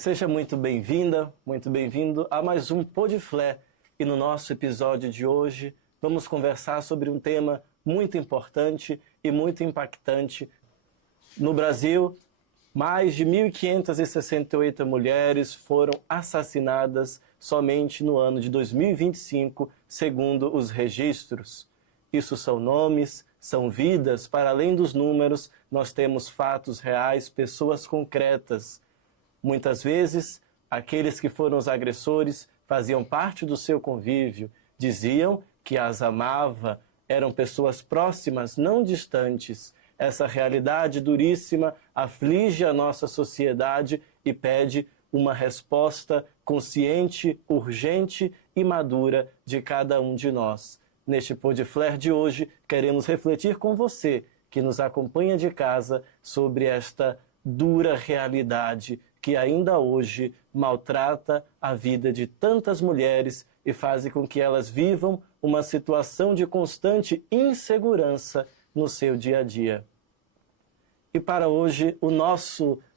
Seja muito bem-vinda, muito bem-vindo a mais um Pô de Flé. E no nosso episódio de hoje vamos conversar sobre um tema muito importante e muito impactante. No Brasil, mais de 1.568 mulheres foram assassinadas somente no ano de 2025, segundo os registros. Isso são nomes, são vidas, para além dos números, nós temos fatos reais, pessoas concretas. Muitas vezes, aqueles que foram os agressores faziam parte do seu convívio, diziam que as amava, eram pessoas próximas, não distantes. Essa realidade duríssima aflige a nossa sociedade e pede uma resposta consciente, urgente e madura de cada um de nós. Neste Pô de Flé de hoje, queremos refletir com você, que nos acompanha de casa, sobre esta dura realidade que ainda hoje maltrata a vida de tantas mulheres e faz com que elas vivam uma situação de constante insegurança no seu dia a dia. E para hoje,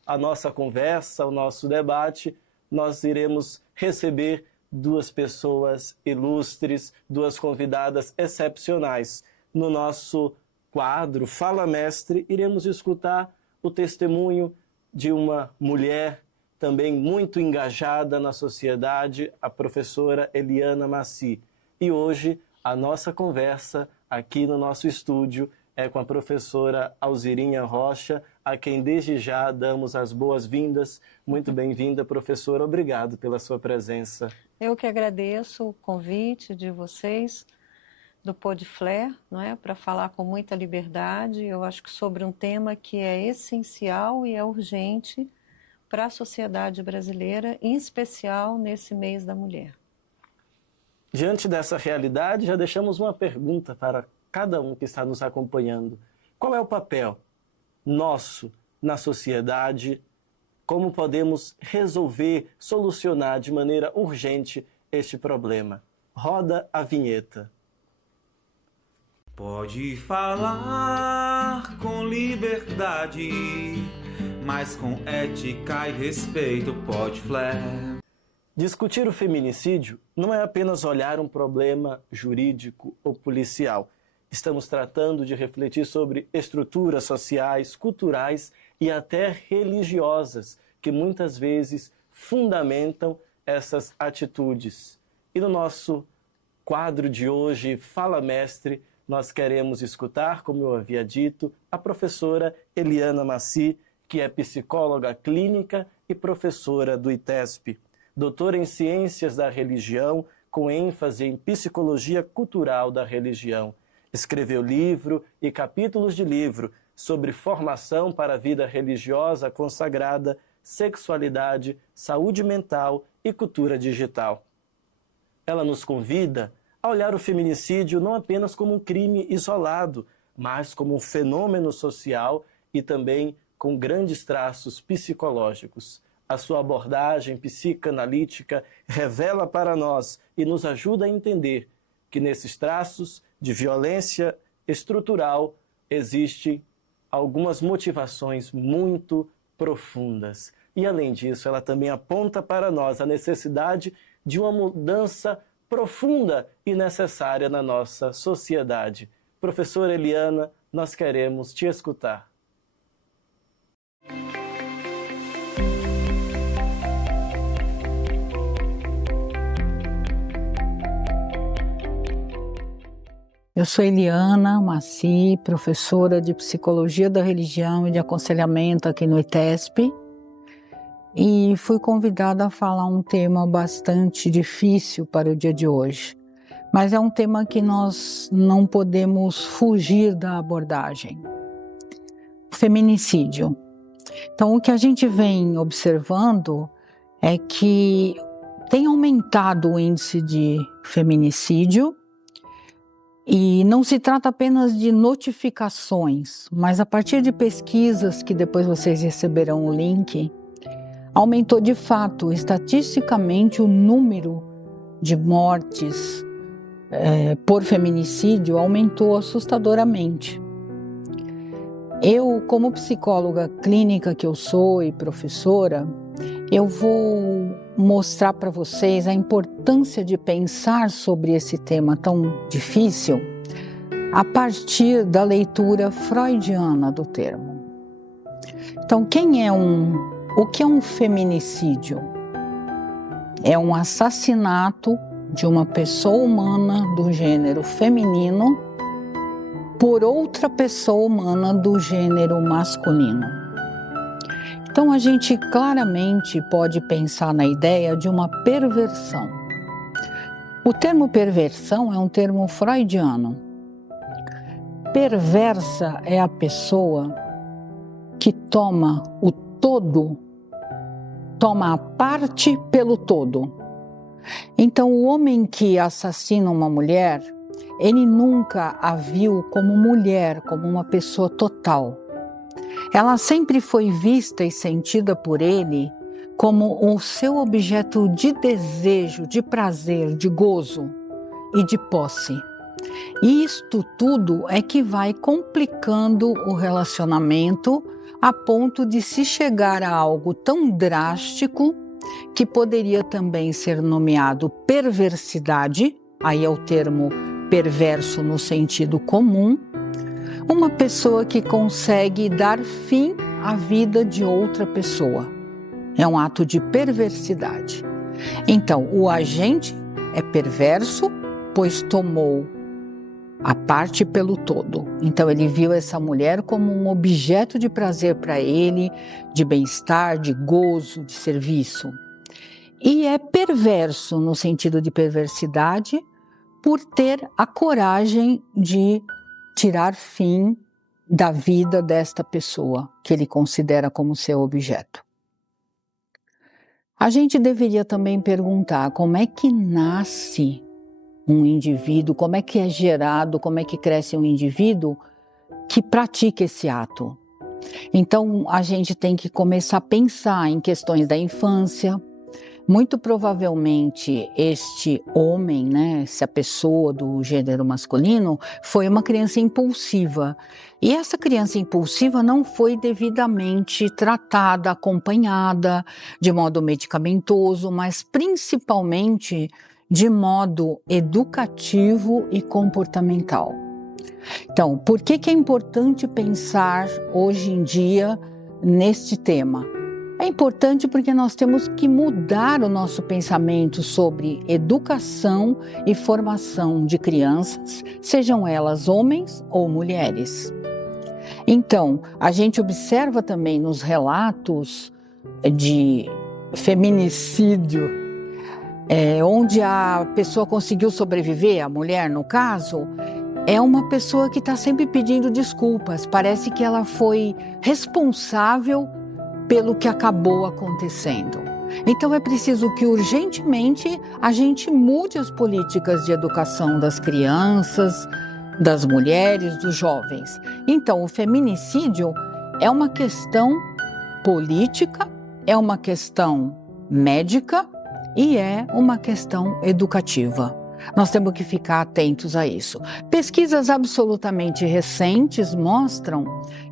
a nossa conversa, o nosso debate, nós iremos receber duas pessoas ilustres, duas convidadas excepcionais. No nosso quadro Fala Mestre, iremos escutar o testemunho de uma mulher também muito engajada na sociedade, a professora Eliana Maci. E hoje a nossa conversa aqui no nosso estúdio é com a professora Alzirinha Rocha, a quem desde já damos as boas-vindas. Muito bem-vinda, professora. Obrigado pela sua presença. Eu que agradeço o convite de vocês do Pô de Flé, não é? Para falar com muita liberdade, eu acho que sobre um tema que é essencial e é urgente para a sociedade brasileira, em especial nesse mês da mulher. Diante dessa realidade, já deixamos uma pergunta para cada um que está nos acompanhando. Qual é o papel nosso na sociedade? Como podemos resolver, solucionar de maneira urgente este problema? Roda a vinheta. Pode falar com liberdade, mas com ética e respeito, Pô de Flé. Discutir o feminicídio não é apenas olhar um problema jurídico ou policial. Estamos tratando de refletir sobre estruturas sociais, culturais e até religiosas que muitas vezes fundamentam essas atitudes. E no nosso quadro de hoje, Fala Mestre, nós queremos escutar, como eu havia dito, a professora Eliana Maci, que é psicóloga clínica e professora do ITESP, doutora em Ciências da Religião, com ênfase em Psicologia Cultural da Religião. Escreveu livro e capítulos de livro sobre formação para a vida religiosa consagrada, sexualidade, saúde mental e cultura digital. Ela nos convida a olhar o feminicídio não apenas como um crime isolado, mas como um fenômeno social e também com grandes traços psicológicos. A sua abordagem psicanalítica revela para nós e nos ajuda a entender que nesses traços de violência estrutural existem algumas motivações muito profundas. E além disso, ela também aponta para nós a necessidade de uma mudança profunda e necessária na nossa sociedade. Professora Eliana, nós queremos te escutar. Eu sou Eliana Maci, professora de Psicologia da Religião e de Aconselhamento aqui no ITESP, e fui convidada a falar um tema bastante difícil para o dia de hoje, mas é um tema que nós não podemos fugir da abordagem. O feminicídio. Então, o que a gente vem observando é que tem aumentado o índice de feminicídio. E não se trata apenas de notificações, mas a partir de pesquisas, que depois vocês receberão o link, aumentou de fato, estatisticamente, o número de mortes por feminicídio aumentou assustadoramente. Eu, como psicóloga clínica que eu sou e professora, eu vou mostrar para vocês a importância de pensar sobre esse tema tão difícil a partir da leitura freudiana do termo. Então, o que é um feminicídio? É um assassinato de uma pessoa humana do gênero feminino por outra pessoa humana do gênero masculino. Então, a gente claramente pode pensar na ideia de uma perversão. O termo perversão é um termo freudiano. Perversa é a pessoa que toma o todo, toma a parte pelo todo. Então, o homem que assassina uma mulher, ele nunca a viu como mulher, como uma pessoa total. Ela sempre foi vista e sentida por ele como o seu objeto de desejo, de prazer, de gozo e de posse. E isto tudo é que vai complicando o relacionamento a ponto de se chegar a algo tão drástico que poderia também ser nomeado perversidade, aí é o termo perverso no sentido comum, uma pessoa que consegue dar fim à vida de outra pessoa. É um ato de perversidade. Então, o agente é perverso, pois tomou a parte pelo todo. Então, ele viu essa mulher como um objeto de prazer para ele, de bem-estar, de gozo, de serviço. E é perverso no sentido de perversidade por ter a coragem de tirar fim da vida desta pessoa que ele considera como seu objeto. A gente deveria também perguntar como é que nasce um indivíduo, como é que é gerado, como é que cresce um indivíduo que pratica esse ato. Então, a gente tem que começar a pensar em questões da infância. Muito provavelmente este homem, essa pessoa do gênero masculino, foi uma criança impulsiva. E essa criança impulsiva não foi devidamente tratada, acompanhada de modo medicamentoso, mas principalmente de modo educativo e comportamental. Então, por que é importante pensar hoje em dia neste tema? É importante porque nós temos que mudar o nosso pensamento sobre educação e formação de crianças, sejam elas homens ou mulheres. Então, a gente observa também nos relatos de feminicídio, onde a pessoa conseguiu sobreviver, a mulher no caso, é uma pessoa que está sempre pedindo desculpas. Parece que ela foi responsável pelo que acabou acontecendo. Então é preciso que urgentemente a gente mude as políticas de educação das crianças, das mulheres, dos jovens. Então o feminicídio é uma questão política, é uma questão médica e é uma questão educativa. Nós temos que ficar atentos a isso. Pesquisas absolutamente recentes mostram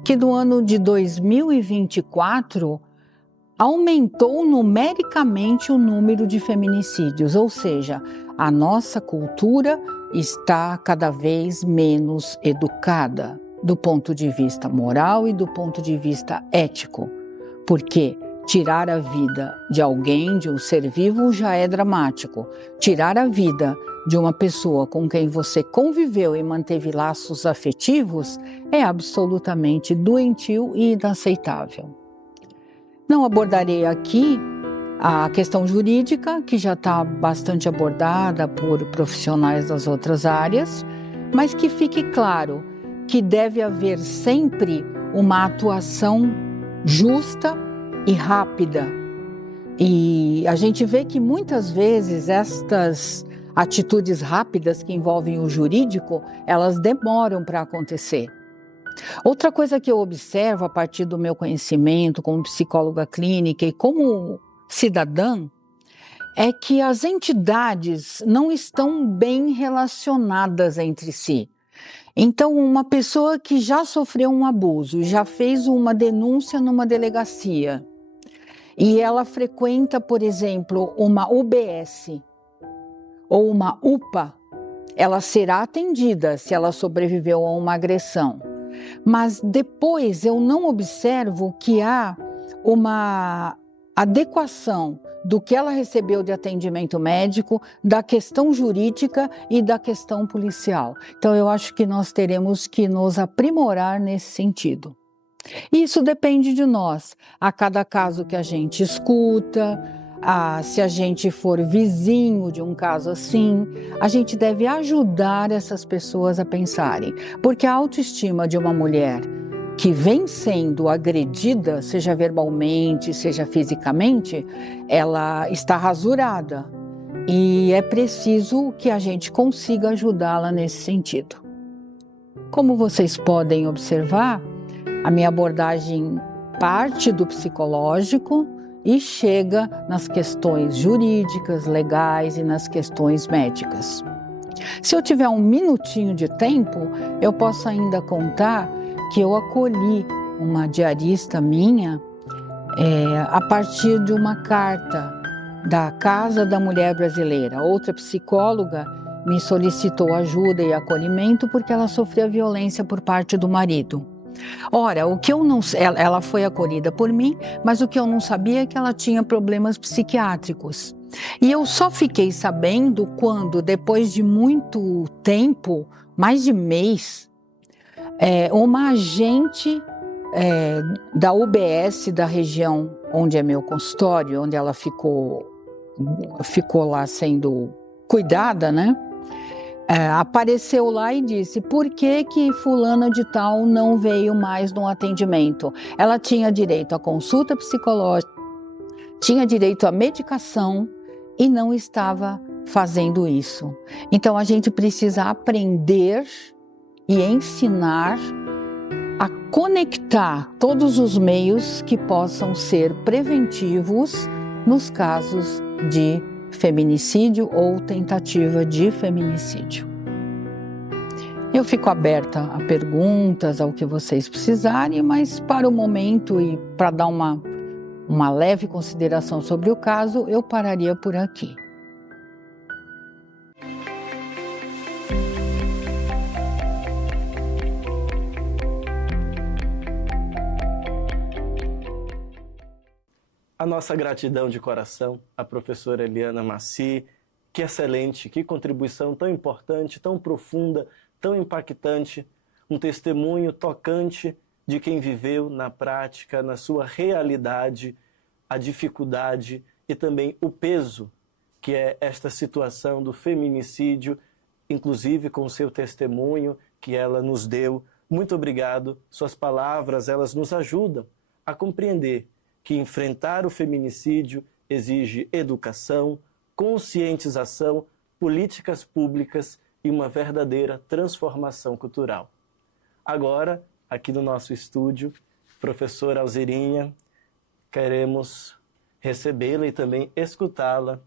que no ano de 2024 aumentou numericamente o número de feminicídios, ou seja, a nossa cultura está cada vez menos educada do ponto de vista moral e do ponto de vista ético, porque tirar a vida de alguém, de um ser vivo, já é dramático. Tirar a vida de uma pessoa com quem você conviveu e manteve laços afetivos é absolutamente doentio e inaceitável. Não abordarei aqui a questão jurídica, que já está bastante abordada por profissionais das outras áreas, mas que fique claro que deve haver sempre uma atuação justa e rápida. E a gente vê que muitas vezes estas atitudes rápidas que envolvem o jurídico, elas demoram para acontecer. Outra coisa que eu observo a partir do meu conhecimento como psicóloga clínica e como cidadã, é que as entidades não estão bem relacionadas entre si. Então, uma pessoa que já sofreu um abuso, já fez uma denúncia numa delegacia, e ela frequenta, por exemplo, uma UBS ou uma UPA, ela será atendida se ela sobreviveu a uma agressão. Mas depois eu não observo que há uma adequação do que ela recebeu de atendimento médico, da questão jurídica e da questão policial. Então eu acho que nós teremos que nos aprimorar nesse sentido. Isso depende de nós. A cada caso que a gente escuta, se a gente for vizinho de um caso assim, a gente deve ajudar essas pessoas a pensarem. Porque a autoestima de uma mulher que vem sendo agredida, seja verbalmente, seja fisicamente, ela está rasurada. E é preciso que a gente consiga ajudá-la nesse sentido. Como vocês podem observar, a minha abordagem parte do psicológico e chega nas questões jurídicas, legais e nas questões médicas. Se eu tiver um minutinho de tempo, eu posso ainda contar que eu acolhi uma diarista minha a partir de uma carta da Casa da Mulher Brasileira. Outra psicóloga me solicitou ajuda e acolhimento porque ela sofria violência por parte do marido. Ora, ela foi acolhida por mim, mas o que eu não sabia é que ela tinha problemas psiquiátricos. E eu só fiquei sabendo quando, depois de muito tempo, mais de mês, uma agente da UBS da região onde é meu consultório, onde ela ficou lá sendo cuidada, né? Apareceu lá e disse: por que fulana de tal não veio mais no atendimento? Ela tinha direito à consulta psicológica, tinha direito à medicação e não estava fazendo isso. Então a gente precisa aprender e ensinar a conectar todos os meios que possam ser preventivos nos casos de feminicídio ou tentativa de feminicídio. Eu fico aberta a perguntas, ao que vocês precisarem, mas para o momento e para dar uma leve consideração sobre o caso, eu pararia por aqui. A nossa gratidão de coração à professora Eliana Maci. Que excelente, que contribuição tão importante, tão profunda, tão impactante. Um testemunho tocante de quem viveu na prática, na sua realidade, a dificuldade e também o peso que é esta situação do feminicídio, inclusive com o seu testemunho que ela nos deu. Muito obrigado. Suas palavras, elas nos ajudam a compreender que enfrentar o feminicídio exige educação, conscientização, políticas públicas e uma verdadeira transformação cultural. Agora, aqui no nosso estúdio, professora Alzirinha, queremos recebê-la e também escutá-la.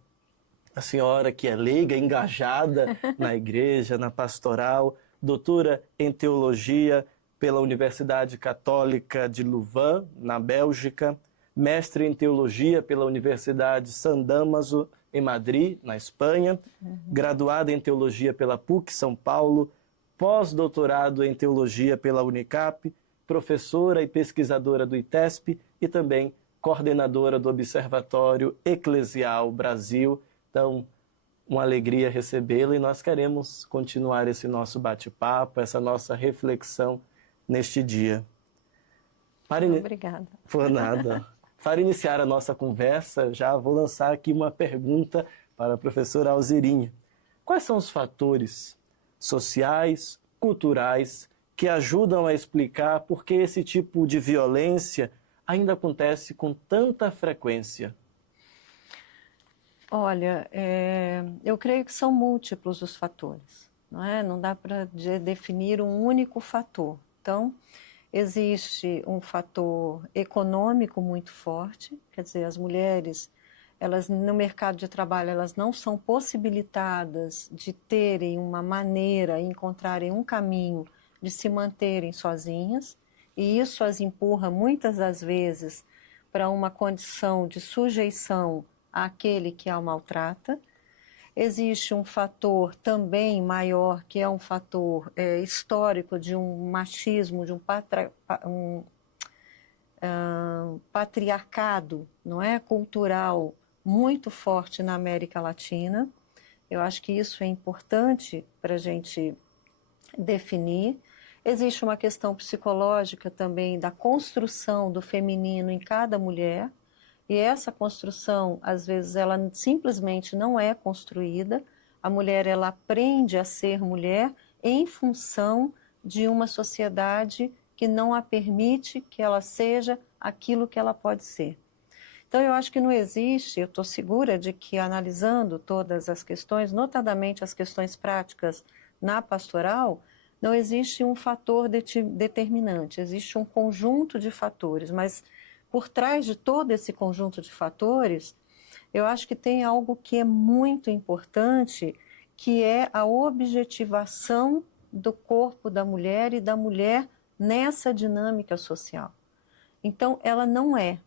A senhora que é leiga, engajada na igreja, na pastoral, doutora em teologia pela Universidade Católica de Louvain, na Bélgica, mestre em teologia pela Universidade San Damaso, em Madrid, na Espanha, graduada em teologia pela PUC São Paulo, pós-doutorado em teologia pela Unicap, professora e pesquisadora do ITESP e também coordenadora do Observatório Eclesial Brasil. Então, uma alegria recebê-la e nós queremos continuar esse nosso bate-papo, essa nossa reflexão neste dia. Obrigada. Por nada. Para iniciar a nossa conversa, já vou lançar aqui uma pergunta para a professora Alzirinha. Quais são os fatores sociais, culturais, que ajudam a explicar por que esse tipo de violência ainda acontece com tanta frequência? Olha, eu creio que são múltiplos os fatores, não é? Não dá para definir um único fator. Então, existe um fator econômico muito forte, quer dizer, as mulheres elas no mercado de trabalho, elas não são possibilitadas de terem uma maneira, encontrarem um caminho de se manterem sozinhas, e isso as empurra muitas das vezes para uma condição de sujeição àquele que a maltrata. Existe um fator também maior, que é um fator histórico de um machismo, de um patriarcado, não é, cultural muito forte na América Latina. Eu acho que isso é importante para a gente definir. Existe uma questão psicológica também da construção do feminino em cada mulher, e essa construção, às vezes, ela simplesmente não é construída. A mulher, ela aprende a ser mulher em função de uma sociedade que não a permite que ela seja aquilo que ela pode ser. Então, eu acho que não existe, eu estou segura de que, analisando todas as questões, notadamente as questões práticas na pastoral, não existe um fator determinante, existe um conjunto de fatores, mas por trás de todo esse conjunto de fatores, eu acho que tem algo que é muito importante, que é a objetivação do corpo da mulher e da mulher nessa dinâmica social. Então, ela não é?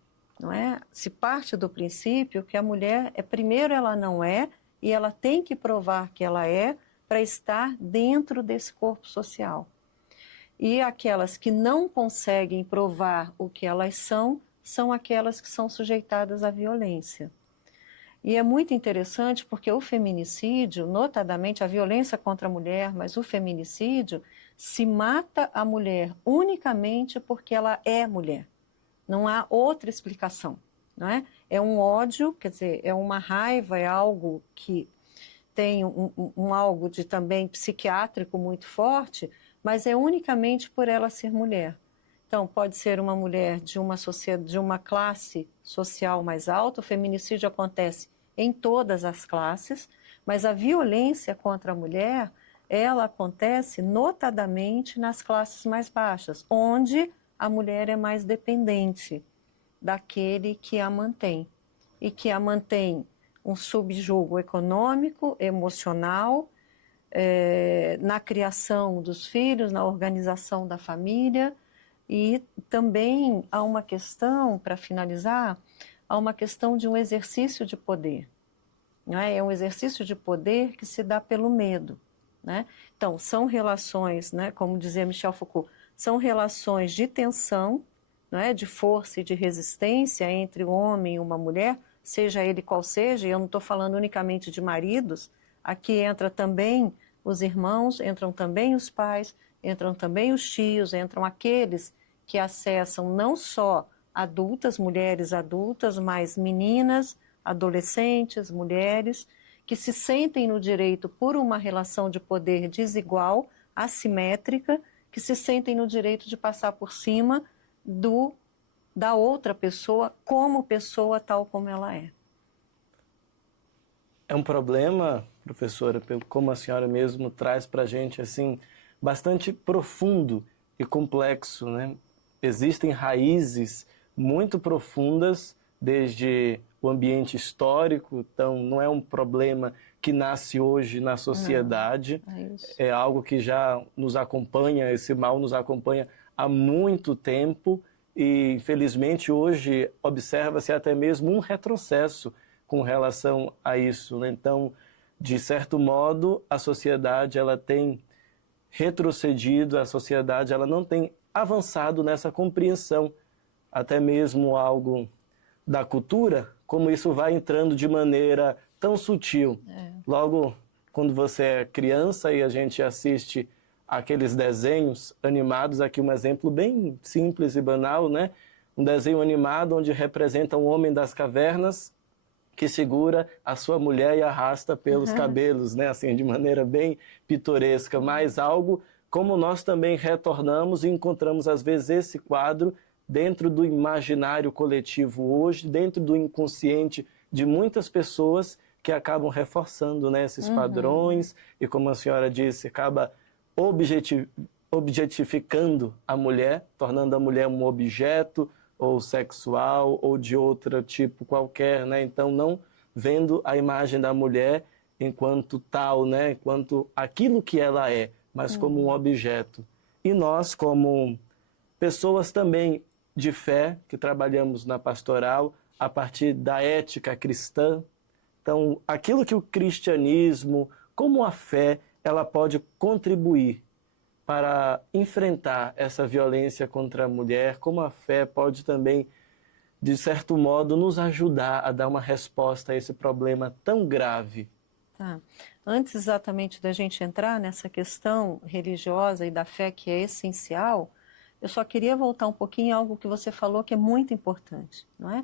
Se parte do princípio que a mulher, primeiro ela não é, e ela tem que provar que ela é para estar dentro desse corpo social. E aquelas que não conseguem provar o que elas são aquelas que são sujeitadas à violência. E é muito interessante porque o feminicídio, notadamente a violência contra a mulher, mas o feminicídio, se mata a mulher unicamente porque ela é mulher. Não há outra explicação, não é? É um ódio, quer dizer, é uma raiva, é algo que tem algo de também psiquiátrico muito forte, mas é unicamente por ela ser mulher. Então, pode ser uma mulher de uma classe social mais alta, o feminicídio acontece em todas as classes, mas a violência contra a mulher, ela acontece notadamente nas classes mais baixas, onde a mulher é mais dependente daquele que a mantém, e que a mantém um subjugo econômico, emocional, na criação dos filhos, na organização da família. E também há uma questão, para finalizar, há uma questão de um exercício de poder. Não é? É um exercício de poder que se dá pelo medo. Né? Então, são relações, né, como dizia Michel Foucault, são relações de tensão, não é? De força e de resistência entre um homem e uma mulher, seja ele qual seja, e eu não estou falando unicamente de maridos, aqui entra também os irmãos, entram também os pais, entram também os tios, entram aqueles que acessam não só adultas, mulheres adultas, mas meninas, adolescentes, mulheres, que se sentem no direito por uma relação de poder desigual, assimétrica, que se sentem no direito de passar por cima da outra pessoa como pessoa tal como ela é. É um problema, professora, como a senhora mesmo traz para a gente, assim, bastante profundo e complexo, né? Existem raízes muito profundas desde o ambiente histórico, então não é um problema que nasce hoje na sociedade, é algo que já nos acompanha, esse mal nos acompanha há muito tempo e, infelizmente, hoje observa-se até mesmo um retrocesso com relação a isso, né? Então, de certo modo, a sociedade ela tem retrocedido, a sociedade ela não tem avançado nessa compreensão, até mesmo algo da cultura, como isso vai entrando de maneira tão sutil. Logo, quando você é criança e a gente assiste aqueles desenhos animados, aqui um exemplo bem simples e banal, né? Um desenho animado onde representa um homem das cavernas que segura a sua mulher e arrasta pelos cabelos, né? Assim, de maneira bem pitoresca, mas algo como nós também retornamos e encontramos às vezes esse quadro dentro do imaginário coletivo hoje, dentro do inconsciente de muitas pessoas que acabam reforçando, né, esses padrões e, como a senhora disse, acaba objetificando a mulher, tornando a mulher um objeto, ou sexual, ou de outro tipo qualquer, né? Então, não vendo a imagem da mulher enquanto tal, né? Enquanto aquilo que ela é, mas como um objeto. E nós, como pessoas também de fé, que trabalhamos na pastoral, a partir da ética cristã. Então, aquilo que o cristianismo, como a fé, ela pode contribuir para enfrentar essa violência contra a mulher, como a fé pode também, de certo modo, nos ajudar a dar uma resposta a esse problema tão grave. Tá. Antes exatamente da gente entrar nessa questão religiosa e da fé que é essencial, eu só queria voltar um pouquinho a algo que você falou que é muito importante, não é?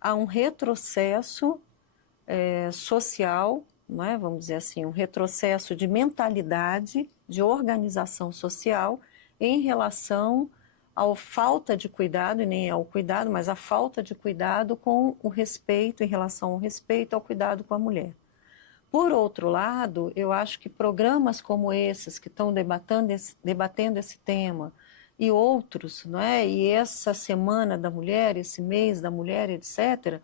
Há um retrocesso social, não é? Vamos dizer assim, um retrocesso de mentalidade, de organização social em relação à falta de cuidado, e nem ao cuidado, mas a falta de cuidado com o respeito, em relação ao respeito ao cuidado com a mulher. Por outro lado, eu acho que programas como esses, que estão debatendo esse tema, e outros, não é? E essa Semana da Mulher, esse mês da mulher, etc.,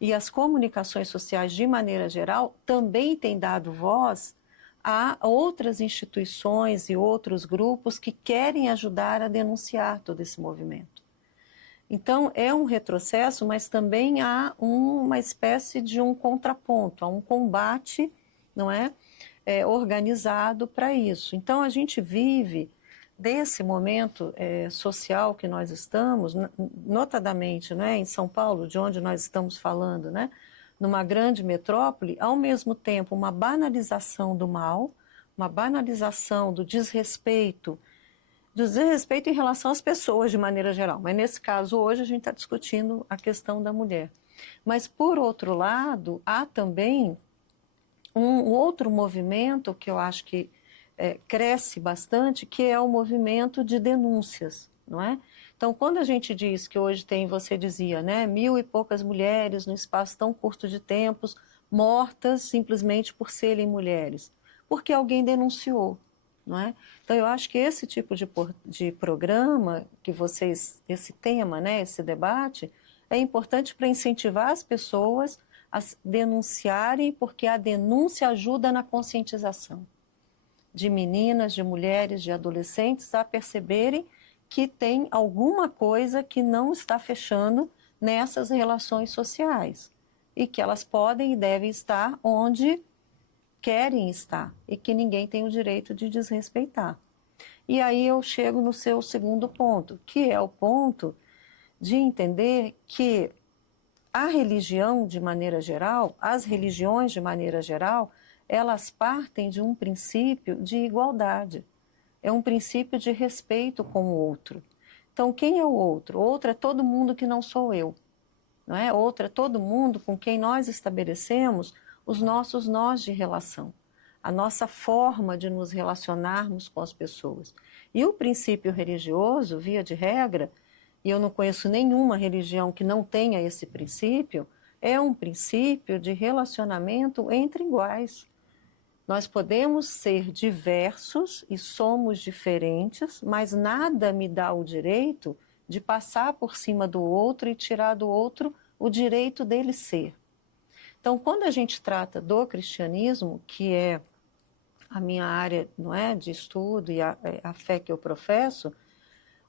e as comunicações sociais, de maneira geral, também têm dado voz a outras instituições e outros grupos que querem ajudar a denunciar todo esse movimento. Então, é um retrocesso, mas também há uma espécie de um contraponto, há um combate, não é, organizado para isso. Então, a gente vive desse momento social que nós estamos, notadamente, né, em São Paulo, de onde nós estamos falando, né, numa grande metrópole, ao mesmo tempo uma banalização do mal, uma banalização do desrespeito em relação às pessoas de maneira geral. Mas nesse caso hoje a gente está discutindo a questão da mulher. Mas por outro lado, há também um outro movimento que eu acho que cresce bastante, que é o movimento de denúncias, não é? Então, quando a gente diz que hoje tem, você dizia, né, 1000 e poucas mulheres num espaço tão curto de tempos, mortas simplesmente por serem mulheres, porque alguém denunciou, não é? Então, eu acho que esse tipo de programa, que esse tema, né, esse debate, é importante para incentivar as pessoas a denunciarem, porque a denúncia ajuda na conscientização de meninas, de mulheres, de adolescentes a perceberem que tem alguma coisa que não está fechando nessas relações sociais e que elas podem e devem estar onde querem estar e que ninguém tem o direito de desrespeitar. E aí eu chego no seu segundo ponto, que é o ponto de entender que a religião de maneira geral, as religiões de maneira geral, elas partem de um princípio de igualdade. É um princípio de respeito com o outro. Então, quem é o outro? O outro é todo mundo que não sou eu. Não é? Outro é todo mundo com quem nós estabelecemos os nossos nós de relação, a nossa forma de nos relacionarmos com as pessoas. E o princípio religioso, via de regra, e eu não conheço nenhuma religião que não tenha esse princípio, é um princípio de relacionamento entre iguais. Nós podemos ser diversos e somos diferentes, mas nada me dá o direito de passar por cima do outro e tirar do outro o direito dele ser. Então, quando a gente trata do cristianismo, que é a minha área, não é, de estudo e a fé que eu professo,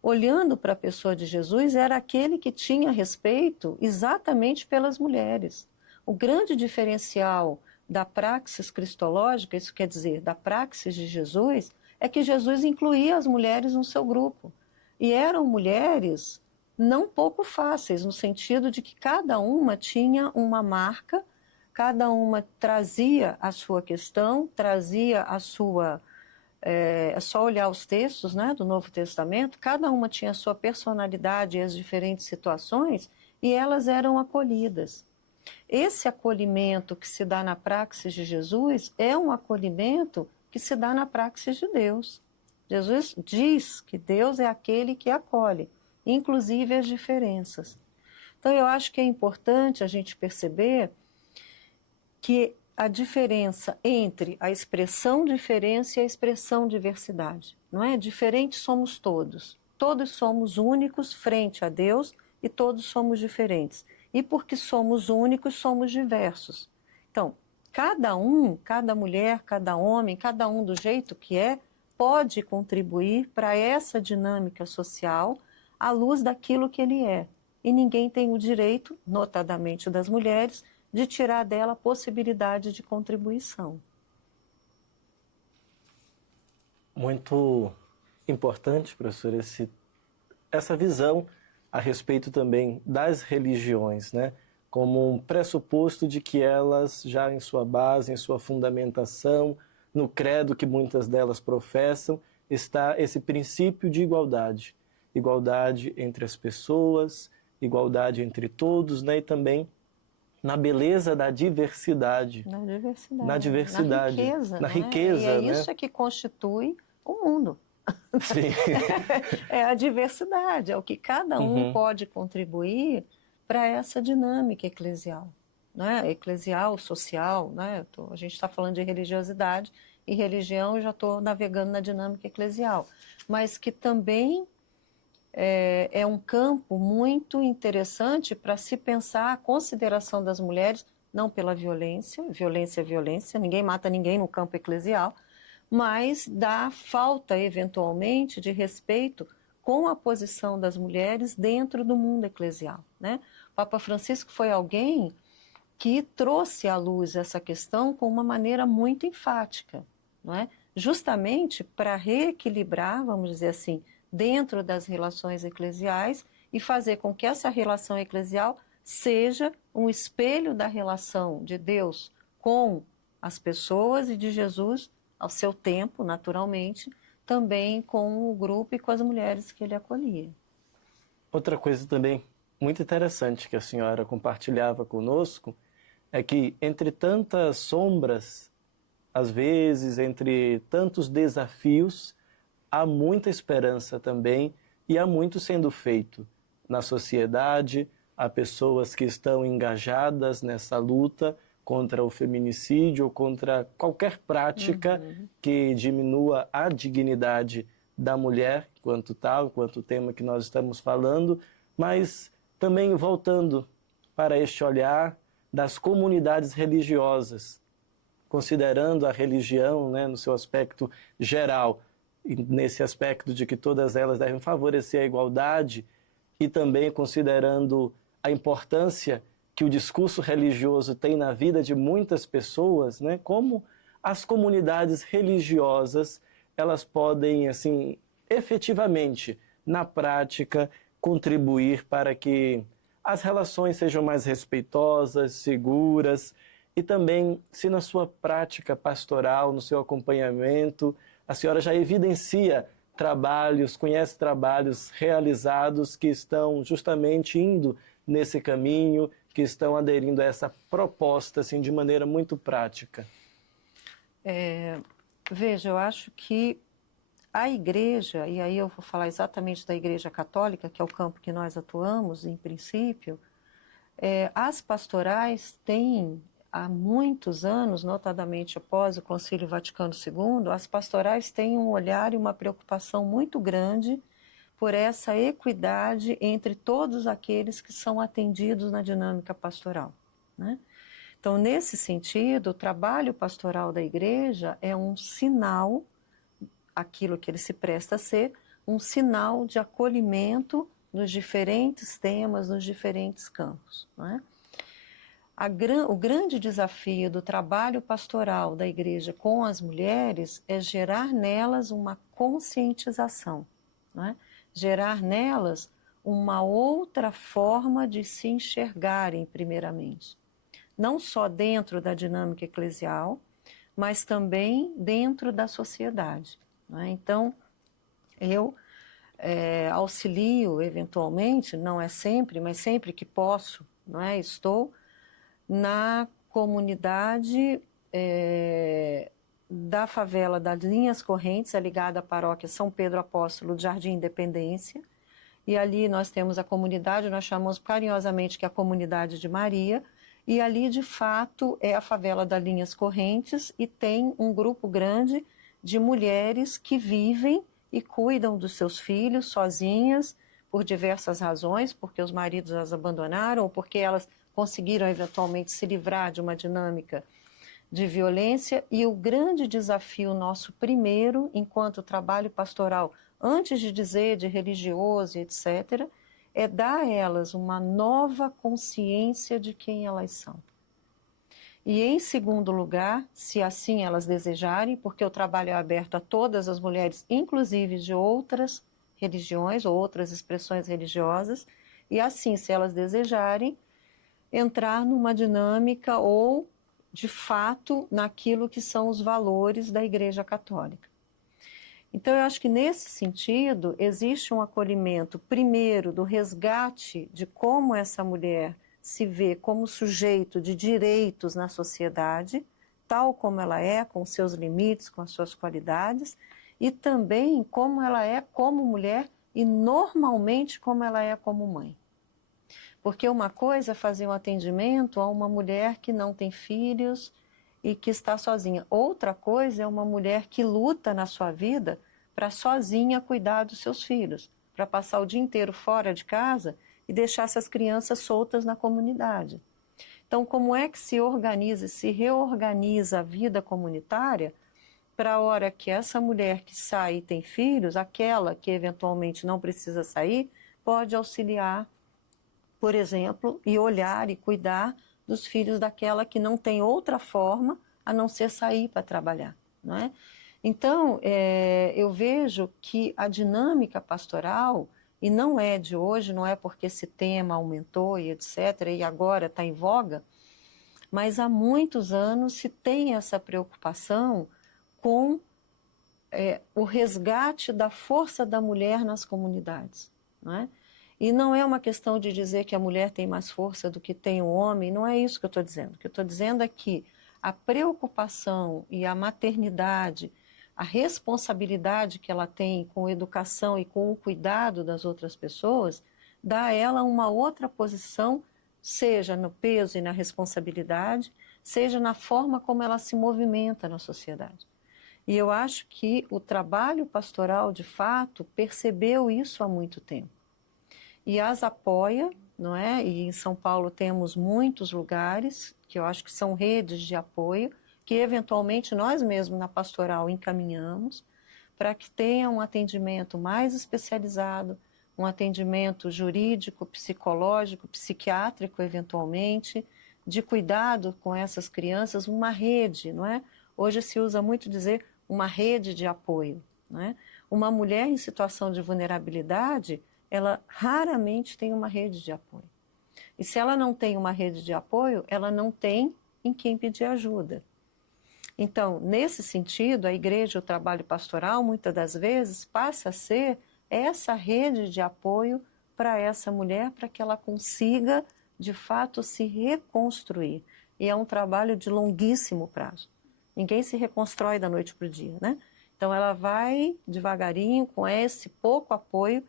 olhando para a pessoa de Jesus, era aquele que tinha respeito exatamente pelas mulheres. O grande diferencial da praxis cristológica, isso quer dizer, da praxis de Jesus, é que Jesus incluía as mulheres no seu grupo. E eram mulheres não pouco fáceis, no sentido de que cada uma tinha uma marca, cada uma trazia a sua questão, trazia a sua... É só olhar os textos, né, do Novo Testamento, cada uma tinha a sua personalidade e as diferentes situações, e elas eram acolhidas. Esse acolhimento que se dá na praxis de Jesus é um acolhimento que se dá na praxis de Deus. Jesus diz que Deus é aquele que acolhe, inclusive as diferenças. Então, eu acho que é importante a gente perceber que a diferença entre a expressão diferença e a expressão diversidade, não é? Diferentes somos todos. Todos somos únicos frente a Deus e todos somos diferentes. E porque somos únicos, somos diversos. Então, cada um, cada mulher, cada homem, cada um do jeito que é, pode contribuir para essa dinâmica social à luz daquilo que ele é. E ninguém tem o direito, notadamente das mulheres, de tirar dela a possibilidade de contribuição. Muito importante, professor, essa visão a respeito também das religiões, né? Como um pressuposto de que elas, já em sua base, em sua fundamentação, no credo que muitas delas professam, está esse princípio de igualdade. Igualdade entre as pessoas, igualdade entre todos, né? E também na beleza da diversidade. Na diversidade. Na diversidade. Na riqueza. Na né? riqueza, e é né? isso que constitui o mundo. Sim. É a diversidade, é o que cada um pode contribuir para essa dinâmica eclesial. Né? Eclesial, social, né? A gente está falando de religiosidade e religião, eu já estou navegando na dinâmica eclesial. Mas que também é um campo muito interessante para se pensar a consideração das mulheres, não pela violência, violência é violência, ninguém mata ninguém no campo eclesial, mas da falta, eventualmente, de respeito com a posição das mulheres dentro do mundo eclesial. Né? O Papa Francisco foi alguém que trouxe à luz essa questão com uma maneira muito enfática, não é? Justamente para reequilibrar, vamos dizer assim, dentro das relações eclesiais e fazer com que essa relação eclesial seja um espelho da relação de Deus com as pessoas e de Jesus, ao seu tempo, naturalmente, também com o grupo e com as mulheres que ele acolhia. Outra coisa também muito interessante que a senhora compartilhava conosco é que entre tantas sombras, às vezes, entre tantos desafios, há muita esperança também e há muito sendo feito na sociedade. Há pessoas que estão engajadas nessa luta contra o feminicídio ou contra qualquer prática que diminua a dignidade da mulher, quanto tal, quanto o tema que nós estamos falando, mas também voltando para este olhar das comunidades religiosas, considerando a religião, né, no seu aspecto geral, e nesse aspecto de que todas elas devem favorecer a igualdade, e também considerando a importância que o discurso religioso tem na vida de muitas pessoas, né? Como as comunidades religiosas, elas podem, assim, efetivamente, na prática, contribuir para que as relações sejam mais respeitosas, seguras, e também, se na sua prática pastoral, no seu acompanhamento, a senhora já evidencia trabalhos, conhece trabalhos realizados que estão justamente indo nesse caminho, que estão aderindo a essa proposta assim, de maneira muito prática? Veja, eu acho que a igreja, e aí eu vou falar exatamente da Igreja Católica, que é o campo que nós atuamos, em princípio, as pastorais têm, há muitos anos, notadamente após o Concílio Vaticano II, as pastorais têm um olhar e uma preocupação muito grande por essa equidade entre todos aqueles que são atendidos na dinâmica pastoral, né? Então, nesse sentido, o trabalho pastoral da igreja é um sinal, aquilo que ele se presta a ser, um sinal de acolhimento nos diferentes temas, nos diferentes campos, né? O grande desafio do trabalho pastoral da igreja com as mulheres é gerar nelas uma conscientização, né? Gerar nelas uma outra forma de se enxergarem, primeiramente. Não só dentro da dinâmica eclesial, mas também dentro da sociedade, né? Então, eu auxilio, eventualmente, não é sempre, mas sempre que posso, não é? Estou na comunidade da favela das Linhas Correntes, é ligada à paróquia São Pedro Apóstolo do Jardim Independência, e ali nós temos a comunidade, nós chamamos carinhosamente que é a Comunidade de Maria, e ali de fato é a favela das Linhas Correntes e tem um grupo grande de mulheres que vivem e cuidam dos seus filhos sozinhas, por diversas razões, porque os maridos as abandonaram ou porque elas conseguiram eventualmente se livrar de uma dinâmica de violência. E o grande desafio nosso primeiro, enquanto trabalho pastoral, antes de dizer de religioso, etc., é dar a elas uma nova consciência de quem elas são. E em segundo lugar, se assim elas desejarem, porque o trabalho é aberto a todas as mulheres, inclusive de outras religiões ou outras expressões religiosas, e assim, se elas desejarem, entrar numa dinâmica ou, de fato, naquilo que são os valores da Igreja Católica. Então, eu acho que nesse sentido, existe um acolhimento, primeiro, do resgate de como essa mulher se vê como sujeito de direitos na sociedade, tal como ela é, com seus limites, com as suas qualidades, e também como ela é como mulher e normalmente como ela é como mãe. Porque uma coisa é fazer um atendimento a uma mulher que não tem filhos e que está sozinha. Outra coisa é uma mulher que luta na sua vida para sozinha cuidar dos seus filhos, para passar o dia inteiro fora de casa e deixar essas crianças soltas na comunidade. Então, como é que se organiza, se reorganiza a vida comunitária para a hora que essa mulher que sai e tem filhos, aquela que eventualmente não precisa sair, pode auxiliar, por exemplo, e olhar e cuidar dos filhos daquela que não tem outra forma a não ser sair para trabalhar, não é? Então, eu vejo que a dinâmica pastoral, e não é de hoje, não é porque esse tema aumentou e etc., e agora está em voga, mas há muitos anos se tem essa preocupação com o resgate da força da mulher nas comunidades, não é? E não é uma questão de dizer que a mulher tem mais força do que tem o homem, não é isso que eu estou dizendo. O que eu estou dizendo é que a preocupação e a maternidade, a responsabilidade que ela tem com a educação e com o cuidado das outras pessoas, dá a ela uma outra posição, seja no peso e na responsabilidade, seja na forma como ela se movimenta na sociedade. E eu acho que o trabalho pastoral, de fato, percebeu isso há muito tempo. E as apoia, não é? E em São Paulo temos muitos lugares, que eu acho que são redes de apoio, que eventualmente nós mesmos na pastoral encaminhamos, para que tenha um atendimento mais especializado, um atendimento jurídico, psicológico, psiquiátrico eventualmente, de cuidado com essas crianças, uma rede, não é? Hoje se usa muito dizer uma rede de apoio, não é? Uma mulher em situação de vulnerabilidade, ela raramente tem uma rede de apoio. E se ela não tem uma rede de apoio, ela não tem em quem pedir ajuda. Então, nesse sentido, a igreja, o trabalho pastoral, muitas das vezes, passa a ser essa rede de apoio para essa mulher, para que ela consiga, de fato, se reconstruir. E é um trabalho de longuíssimo prazo. Ninguém se reconstrói da noite para o dia, né? Então, ela vai devagarinho, com esse pouco apoio,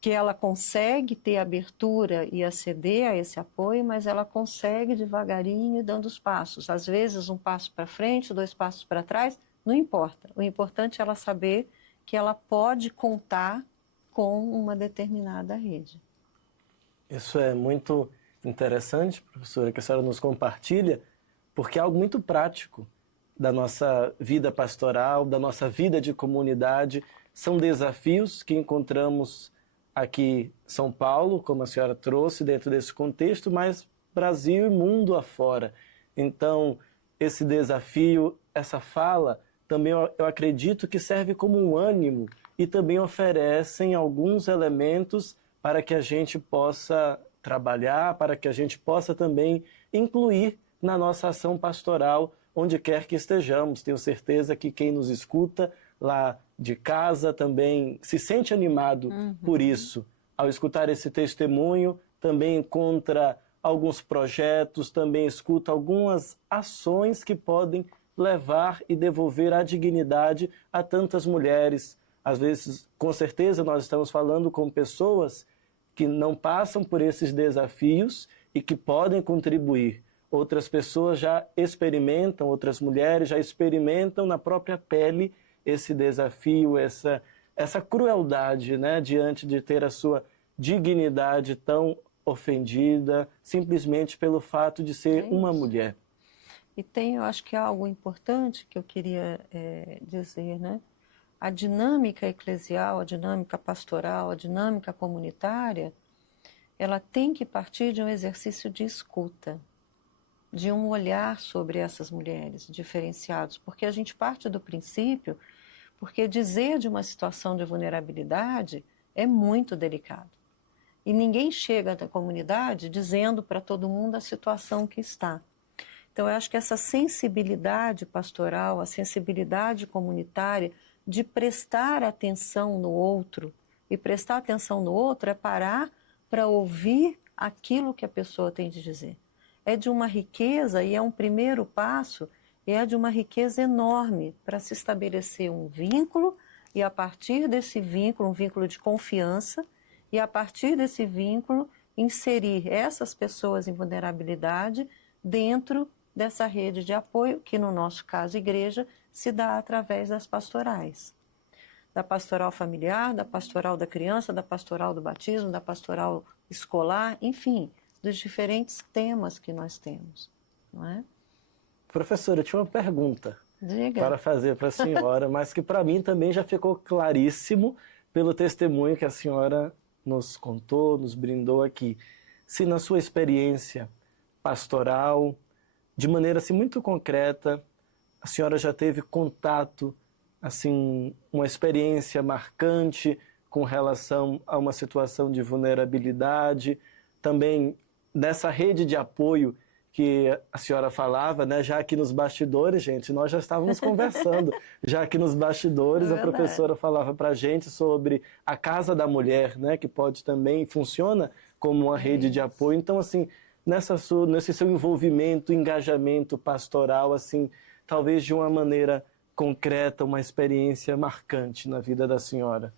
que ela consegue ter abertura e aceder a esse apoio, mas ela consegue devagarinho dando os passos. Às vezes um passo para frente, 2 passos para trás, não importa. O importante é ela saber que ela pode contar com uma determinada rede. Isso é muito interessante, professora, que a senhora nos compartilha, porque é algo muito prático da nossa vida pastoral, da nossa vida de comunidade. São desafios que encontramos aqui em São Paulo, como a senhora trouxe, dentro desse contexto, mas Brasil e mundo afora. Então, esse desafio, essa fala, também eu acredito que serve como um ânimo e também oferecem alguns elementos para que a gente possa trabalhar, para que a gente possa também incluir na nossa ação pastoral, onde quer que estejamos. Tenho certeza que quem nos escuta lá de casa também se sente animado por isso. Ao escutar esse testemunho, também encontra alguns projetos, também escuta algumas ações que podem levar e devolver a dignidade a tantas mulheres. Às vezes, com certeza, nós estamos falando com pessoas que não passam por esses desafios e que podem contribuir. Outras pessoas já experimentam, outras mulheres já experimentam na própria pele esse desafio, essa essa crueldade, né, diante de ter a sua dignidade tão ofendida, simplesmente pelo fato de ser uma mulher. E tem, eu acho que algo importante que eu queria dizer, né? A dinâmica eclesial, a dinâmica pastoral, a dinâmica comunitária, ela tem que partir de um exercício de escuta, de um olhar sobre essas mulheres diferenciados, porque a gente parte do princípio, porque dizer de uma situação de vulnerabilidade é muito delicado. E ninguém chega da comunidade dizendo para todo mundo a situação que está. Então, eu acho que essa sensibilidade pastoral, a sensibilidade comunitária de prestar atenção no outro, e prestar atenção no outro é parar para ouvir aquilo que a pessoa tem de dizer. É de uma riqueza, e é um primeiro passo, e é de uma riqueza enorme para se estabelecer um vínculo, e a partir desse vínculo, um vínculo de confiança, e a partir desse vínculo, inserir essas pessoas em vulnerabilidade dentro dessa rede de apoio, que no nosso caso, igreja, se dá através das pastorais. Da pastoral familiar, da pastoral da criança, da pastoral do batismo, da pastoral escolar, enfim, dos diferentes temas que nós temos, não é? Professora, eu tinha uma pergunta para Diga. fazer para a senhora, mas que para mim também já ficou claríssimo pelo testemunho que a senhora nos contou, nos brindou aqui. Se na sua experiência pastoral, de maneira assim muito concreta, a senhora já teve contato, assim, uma experiência marcante com relação a uma situação de vulnerabilidade, também dessa rede de apoio que a senhora falava, né? Já aqui nos bastidores, gente, nós já estávamos conversando. Já aqui nos bastidores, a professora falava para a gente sobre a Casa da Mulher, né? Que pode também, funciona como uma rede de apoio. Então, assim, nesse seu envolvimento, engajamento pastoral, assim, talvez de uma maneira concreta, uma experiência marcante na vida da senhora.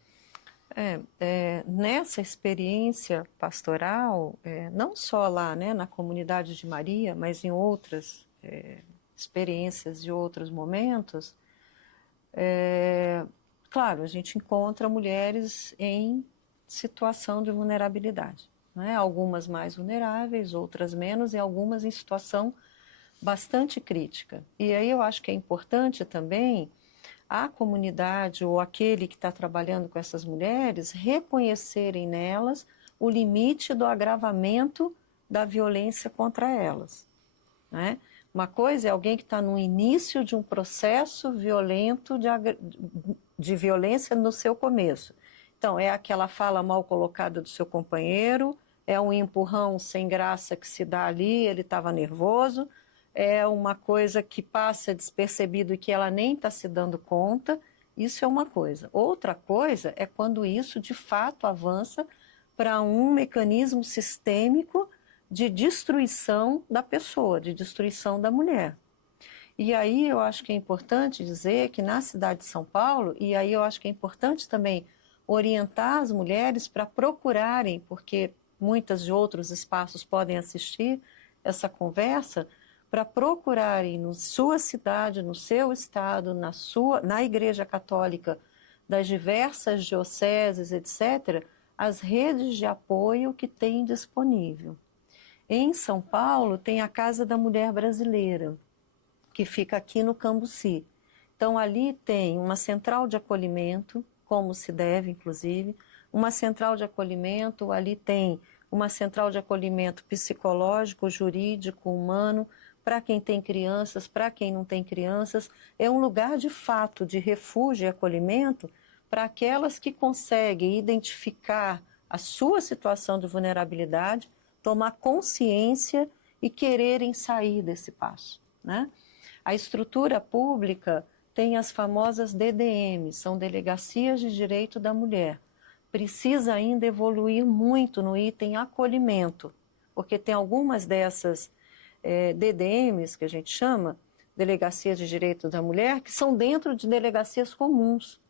Nessa experiência pastoral, não só lá, né, na comunidade de Maria, mas em outras experiências de outros momentos, claro, a gente encontra mulheres em situação de vulnerabilidade, né? Algumas mais vulneráveis, outras menos, e algumas em situação bastante crítica. E aí eu acho que é importante também a comunidade ou aquele que está trabalhando com essas mulheres reconhecerem nelas o limite do agravamento da violência contra elas, né? Uma coisa é alguém que está no início de um processo violento de violência no seu começo. Então, é aquela fala mal colocada do seu companheiro, é um empurrão sem graça que se dá ali, ele estava nervoso, é uma coisa que passa despercebido e que ela nem está se dando conta, isso é uma coisa. Outra coisa é quando isso de fato avança para um mecanismo sistêmico de destruição da pessoa, de destruição da mulher. E aí eu acho que é importante dizer que na cidade de São Paulo, e aí eu acho que é importante também orientar as mulheres para procurarem, porque muitas de outros espaços podem assistir essa conversa, para procurarem na sua cidade, no seu estado, na Igreja Católica das diversas dioceses, etc., as redes de apoio que tem disponível. Em São Paulo tem a Casa da Mulher Brasileira, que fica aqui no Cambuci. Então ali tem uma central de acolhimento, como se deve inclusive, uma central de acolhimento, ali tem uma central de acolhimento psicológico, jurídico, humano, para quem tem crianças, para quem não tem crianças, é um lugar de fato de refúgio e acolhimento para aquelas que conseguem identificar a sua situação de vulnerabilidade, tomar consciência e quererem sair desse passo, né? A estrutura pública tem as famosas DDM, são Delegacias de Direito da Mulher. Precisa ainda evoluir muito no item acolhimento, porque tem algumas dessas DDMs, que a gente chama, Delegacias de Direito da Mulher, que são dentro de delegacias comuns.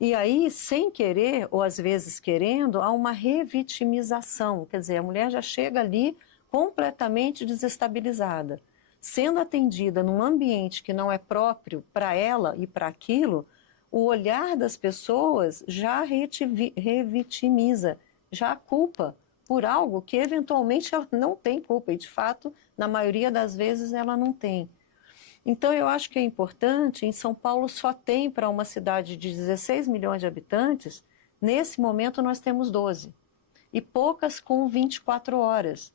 E aí, sem querer, ou às vezes querendo, há uma revitimização, quer dizer, a mulher já chega ali completamente desestabilizada. Sendo atendida num ambiente que não é próprio para ela e para aquilo, o olhar das pessoas já revitimiza, já culpa por algo que eventualmente ela não tem culpa, e de fato, na maioria das vezes ela não tem. Então eu acho que é importante, em São Paulo só tem para uma cidade de 16 milhões de habitantes, nesse momento nós temos 12, e poucas com 24 horas,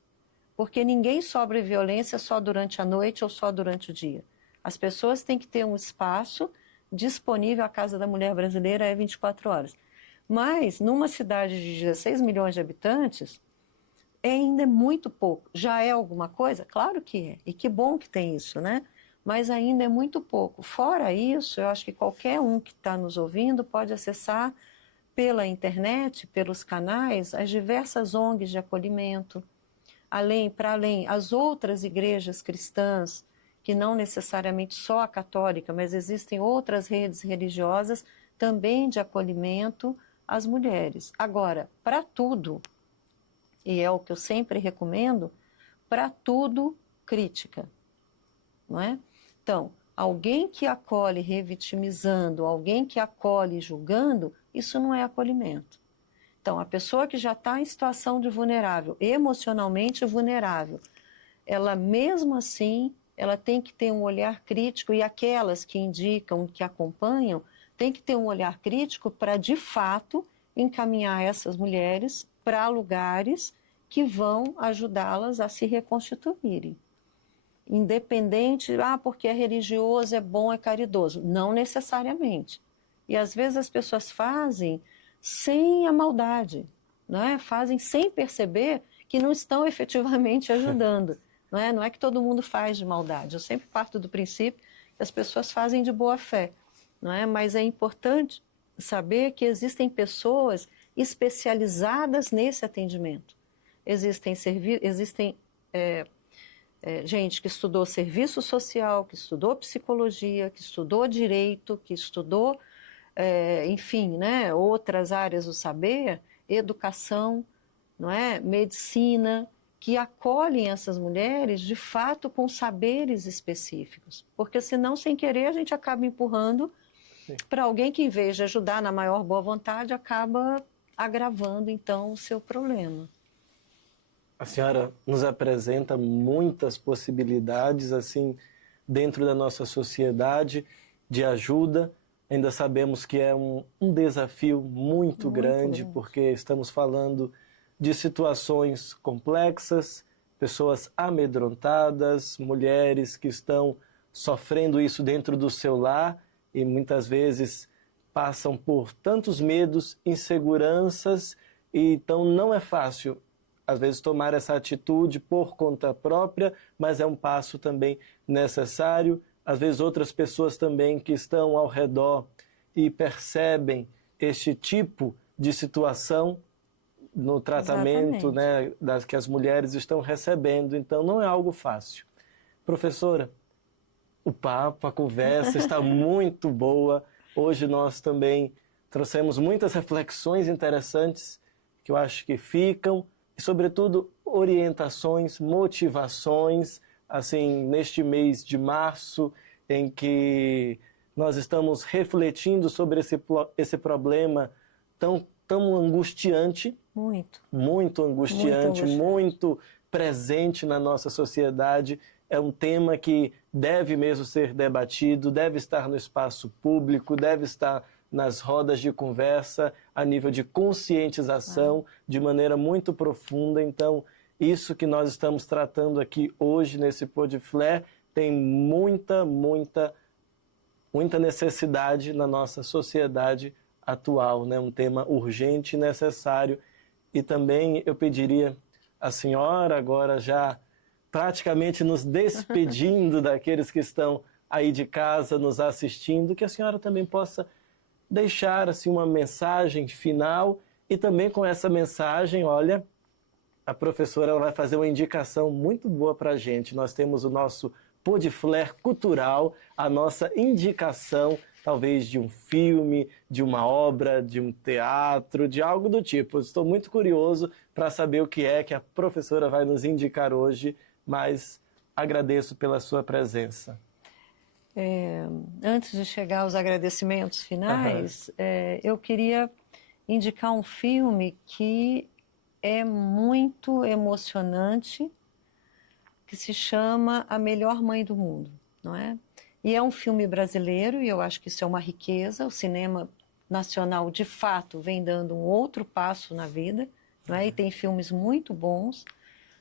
porque ninguém sofre violência só durante a noite ou só durante o dia. As pessoas têm que ter um espaço disponível, a Casa da Mulher Brasileira é 24 horas. Mas, numa cidade de 16 milhões de habitantes, ainda é muito pouco. Já é alguma coisa? Claro que é. E que bom que tem isso, né? Mas ainda é muito pouco. Fora isso, eu acho que qualquer um que está nos ouvindo pode acessar pela internet, pelos canais, as diversas ONGs de acolhimento, para além, as outras igrejas cristãs, que não necessariamente só a católica, mas existem outras redes religiosas também de acolhimento às mulheres. Agora, para tudo, e é o que eu sempre recomendo, para tudo, crítica, não é? Então, alguém que acolhe revitimizando, alguém que acolhe julgando, isso não é acolhimento. Então, a pessoa que já está em situação de vulnerável, emocionalmente vulnerável, ela mesmo assim, ela tem que ter um olhar crítico, e aquelas que indicam, que acompanham, tem que ter um olhar crítico para, de fato, encaminhar essas mulheres para lugares que vão ajudá-las a se reconstituírem. Independente, porque é religioso, é bom, é caridoso. Não necessariamente. E às vezes as pessoas fazem sem a maldade, não é? Fazem sem perceber que não estão efetivamente ajudando. Não é que todo mundo faz de maldade. Eu sempre parto do princípio que as pessoas fazem de boa fé, não é? Mas é importante saber que existem pessoas especializadas nesse atendimento. Existem gente que estudou serviço social, que estudou psicologia, que estudou direito, que estudou, enfim, né, outras áreas do saber, educação, não é? Medicina, que acolhem essas mulheres, de fato, com saberes específicos. Porque senão, sem querer, a gente acaba empurrando para alguém que, em vez de ajudar na maior boa vontade, acaba agravando, então, o seu problema. A senhora nos apresenta muitas possibilidades, assim, dentro da nossa sociedade, de ajuda. Ainda sabemos que é um desafio muito grande, porque estamos falando de situações complexas, pessoas amedrontadas, mulheres que estão sofrendo isso dentro do seu lar e muitas vezes passam por tantos medos, inseguranças, e então não é fácil, às vezes, tomar essa atitude por conta própria, mas é um passo também necessário. Às vezes outras pessoas também que estão ao redor e percebem este tipo de situação no tratamento, né, das que as mulheres estão recebendo. Então não é algo fácil. Professora, o papo, a conversa está muito boa. Hoje nós também trouxemos muitas reflexões interessantes que eu acho que ficam, e sobretudo orientações, motivações, assim, neste mês de março, em que nós estamos refletindo sobre esse problema tão angustiante, muito angustiante, muito presente na nossa sociedade. É um tema que deve mesmo ser debatido, deve estar no espaço público, deve estar nas rodas de conversa, a nível de conscientização, de maneira muito profunda. Então, isso que nós estamos tratando aqui hoje nesse PodFlare tem muita necessidade na nossa sociedade atual, né? Um tema urgente e necessário. E também eu pediria à senhora, agora já praticamente nos despedindo daqueles que estão aí de casa nos assistindo, que a senhora também possa deixar assim uma mensagem final, e também com essa mensagem, olha, a professora ela vai fazer uma indicação muito boa para a gente. Nós temos o nosso PodFlare Cultural, a nossa indicação, talvez de um filme, de uma obra, de um teatro, de algo do tipo. Estou muito curioso para saber o que é que a professora vai nos indicar hoje, mas agradeço pela sua presença. Antes de chegar aos agradecimentos finais, eu queria indicar um filme que é muito emocionante, que se chama A Melhor Mãe do Mundo, não é? E é um filme brasileiro, e eu acho que isso é uma riqueza. O cinema nacional, de fato, vem dando um outro passo na vida, não é? E tem filmes muito bons.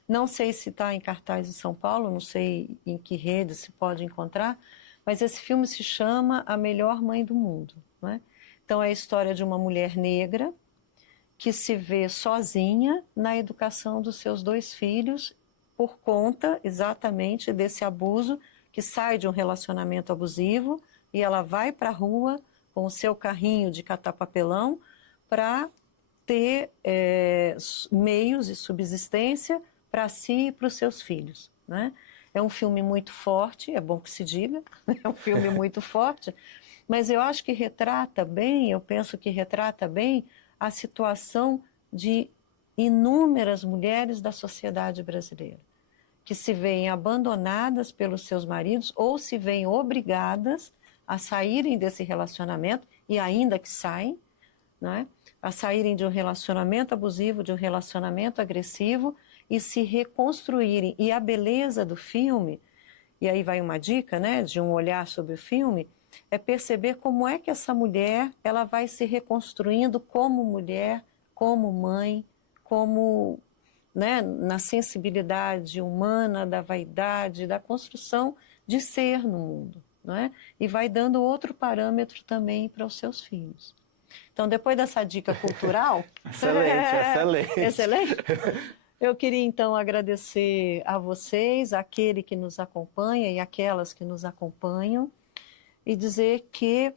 Não sei se está em cartaz em São Paulo, não sei em que rede se pode encontrar, mas esse filme se chama A Melhor Mãe do Mundo, não é? Então é a história de uma mulher negra que se vê sozinha na educação dos seus 2 filhos por conta exatamente desse abuso, que sai de um relacionamento abusivo e ela vai para a rua com o seu carrinho de catar papelão para ter meios de subsistência para si e para os seus filhos, né? É um filme muito forte, é bom que se diga, é um filme muito forte, mas eu acho que retrata bem, eu penso que retrata bem a situação de inúmeras mulheres da sociedade brasileira, que se veem abandonadas pelos seus maridos ou se veem obrigadas a saírem desse relacionamento, e ainda que saem, né? A saírem de um relacionamento abusivo, de um relacionamento agressivo, e se reconstruírem. E a beleza do filme, e aí vai uma dica, né, de um olhar sobre o filme, é perceber como é que essa mulher ela vai se reconstruindo como mulher, como mãe, como, né, na sensibilidade humana, da vaidade, da construção de ser no mundo, não é? E vai dando outro parâmetro também para os seus filhos. Então, depois dessa dica cultural... Excelente. Excelente. Eu queria, então, agradecer a vocês, aquele que nos acompanha e aquelas que nos acompanham, e dizer que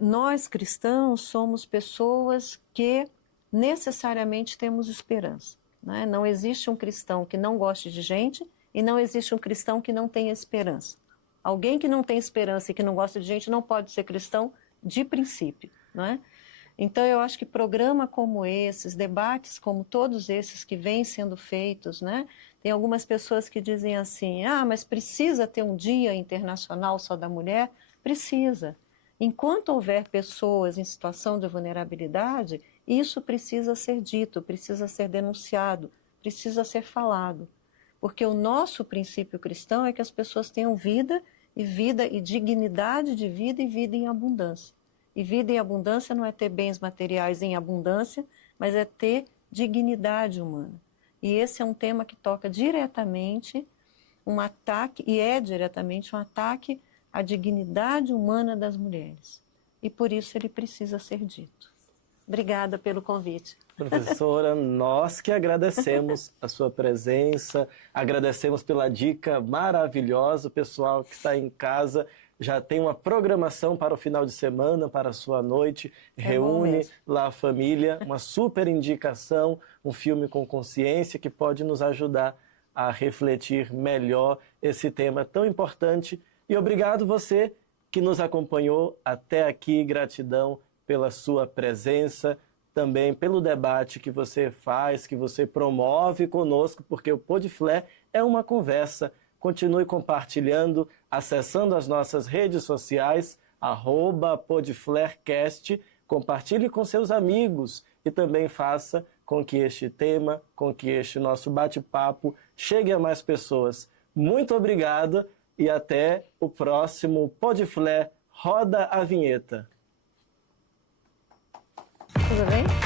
nós, cristãos, somos pessoas que necessariamente temos esperança, né? Não existe um cristão que não goste de gente e não existe um cristão que não tenha esperança. Alguém que não tem esperança e que não gosta de gente não pode ser cristão de princípio, não é? Então, eu acho que programa como esses, debates como todos esses que vêm sendo feitos, né? Tem algumas pessoas que dizem assim, mas precisa ter um dia internacional só da mulher? Precisa. Enquanto houver pessoas em situação de vulnerabilidade, isso precisa ser dito, precisa ser denunciado, precisa ser falado. Porque o nosso princípio cristão é que as pessoas tenham vida e dignidade de vida e vida em abundância. E vida em abundância não é ter bens materiais em abundância, mas é ter dignidade humana. E esse é um tema que toca diretamente um ataque, e é diretamente um ataque à dignidade humana das mulheres. E por isso ele precisa ser dito. Obrigada pelo convite. Professora, nós que agradecemos a sua presença, agradecemos pela dica maravilhosa. O pessoal que está em casa já tem uma programação para o final de semana, para a sua noite, reúne lá a família, uma super indicação, um filme com consciência que pode nos ajudar a refletir melhor esse tema tão importante. E obrigado você que nos acompanhou até aqui, gratidão pela sua presença, também pelo debate que você faz, que você promove conosco, porque o Podflé é uma conversa. Continue compartilhando, acessando as nossas redes sociais, @podflercast, compartilhe com seus amigos e também faça com que este tema, com que este nosso bate-papo chegue a mais pessoas. Muito obrigado e até o próximo Podflé. Roda a vinheta. Tudo bem?